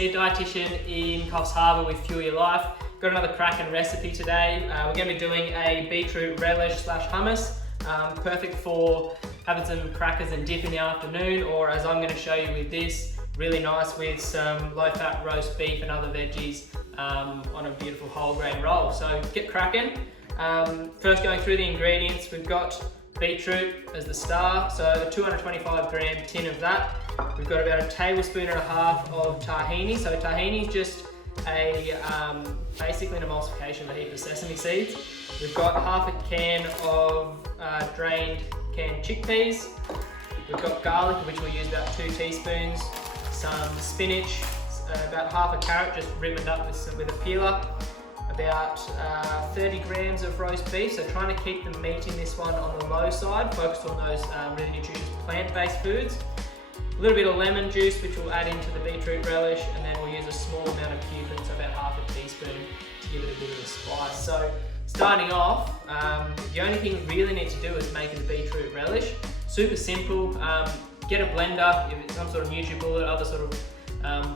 here, dietitian in Coffs Harbour with Fuel Your Life. Got another cracking recipe today. We're going to be doing a beetroot relish slash hummus. Perfect for having some crackers and dip in the afternoon, or as I'm going to show you with this, really nice with some low-fat roast beef and other veggies on a beautiful whole grain roll. So get cracking. First, going through the ingredients, we've got beetroot as the star, so a 225 gram tin of that. We've got about a tablespoon and a half of tahini. So tahini is just a basically an emulsification of a heap of sesame seeds. We've got half a can of drained canned chickpeas. We've got garlic, which we'll use about 2 teaspoons. Some spinach, about half a carrot, just ribboned up with a peeler. About 30 grams of roast beef, so trying to keep the meat in this one on the low side, focused on those really nutritious plant-based foods. A little bit of lemon juice, which we'll add into the beetroot relish, and then we'll use a small amount of cumin, so about half a teaspoon, to give it a bit of a spice. So starting off, the only thing we really need to do is make the beetroot relish. Super simple. Get a blender, if it's some sort of NutriBullet, other sort of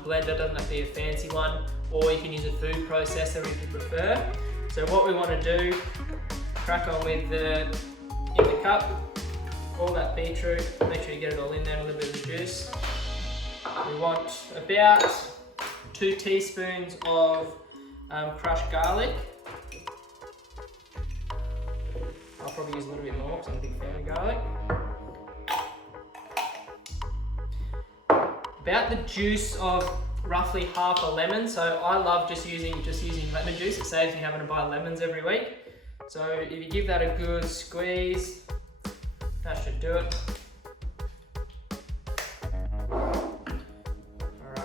blender, doesn't have to be a fancy one, or you can use a food processor if you prefer. So what we want to do, crack on with in the cup, all that beetroot, make sure you get it all in there, a little bit of the juice. We want about 2 teaspoons of crushed garlic. I'll probably use a little bit more because I'm a big fan of garlic. About the juice of roughly half a lemon. So I love just using lemon juice. It saves me having to buy lemons every week. So if you give that a good squeeze, that should do it. Alright,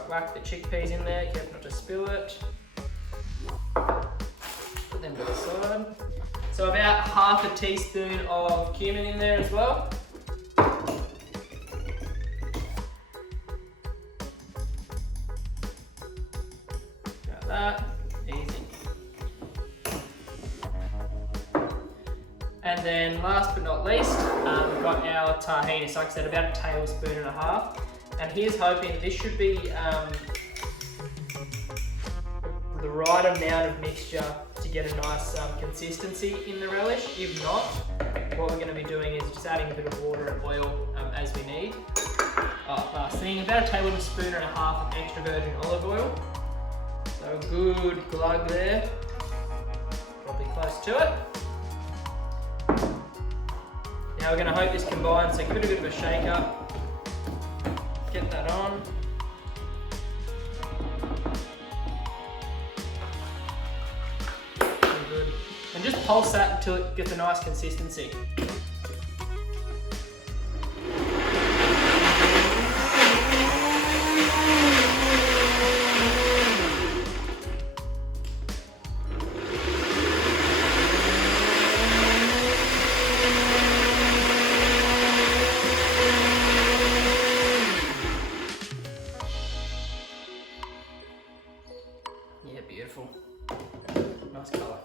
whack the chickpeas in there, careful not to spill it. Put them to the side. So about half a teaspoon of cumin in there as well. Got that, easy. And then last but not least, we've got our tahini. So like I said, about a tablespoon and a half. And here's hoping this should be the right amount of mixture to get a nice consistency in the relish. If not, what we're going to be doing is just adding a bit of water and oil as we need. Last thing, about a tablespoon and a half of extra virgin olive oil. So a good glug there, probably close to it. Now we're going to hope this combines, so give it a bit of a shake up, get that on. Good. And just pulse that until it gets a nice consistency. Yeah, beautiful. Nice colour.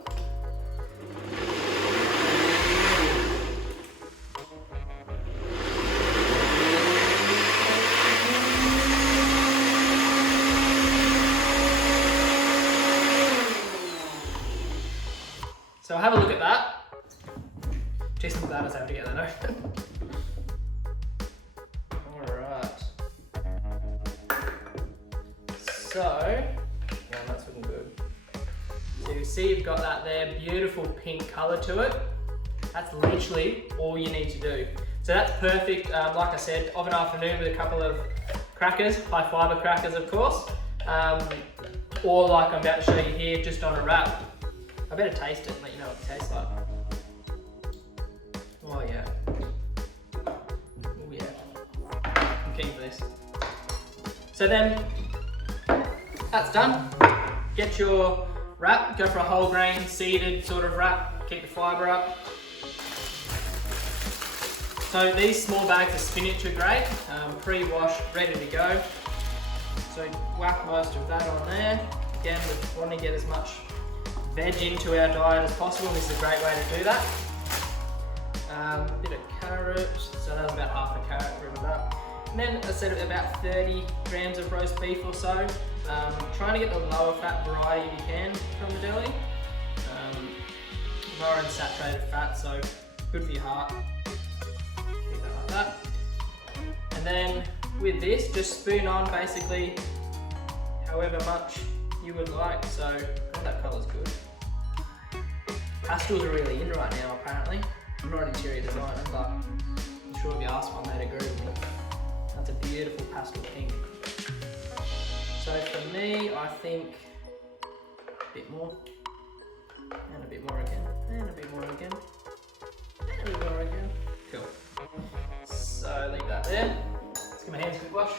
So have a look at that. Just I'm glad I was able to get that open. Alright. So, yeah, that's looking good. So you see you've got that there, beautiful pink colour to it. That's literally all you need to do. So that's perfect, like I said, of an afternoon with a couple of crackers, high fibre crackers of course. Or like I'm about to show you here, just on a wrap. I better taste it and let you know what it tastes like. Oh yeah. Oh yeah. I'm keen for this. So then, that's done. Get your wrap, go for a whole grain, seeded sort of wrap, keep the fibre up. So these small bags of spinach are great, pre-washed, ready to go. So whack most of that on there. Again, we want to get as much veg into our diet as possible, and this is a great way to do that. A bit of carrot, so that was about half a carrot ribboned up. And then I said about 30 grams of roast beef or so. Trying to get the lower fat variety you can from the deli. Lower in saturated fat, so good for your heart. Keep that like that. And then with this, just spoon on basically however much you would like. So that colour's good. Pastels are really in right now apparently. I'm not an interior designer, but I'm sure if you ask one, they'd agree with me. That's a beautiful pastel pink. So for me, I think a bit more, and a bit more again, and a bit more again, and a bit more again. Cool. So leave that there. Let's give my hands a quick wash.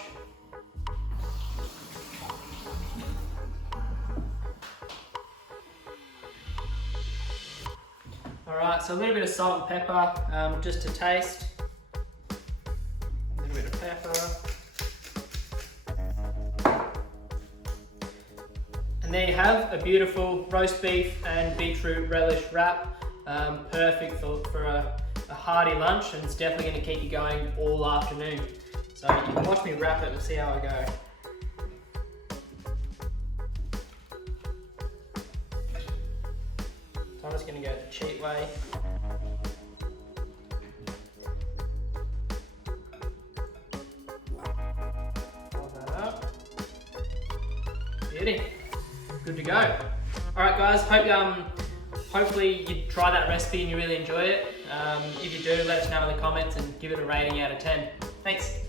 Alright, so a little bit of salt and pepper, just to taste. A little bit of pepper. And there you have a beautiful roast beef and beetroot relish wrap. Perfect for a hearty lunch, and it's definitely going to keep you going all afternoon. So you can watch me wrap it and see how I go. So I'm just going to go the cheat way. Fold that up. Beauty. Good to go. Alright guys, hopefully you try that recipe and you really enjoy it. If you do, let us know in the comments and give it a rating out of 10. Thanks.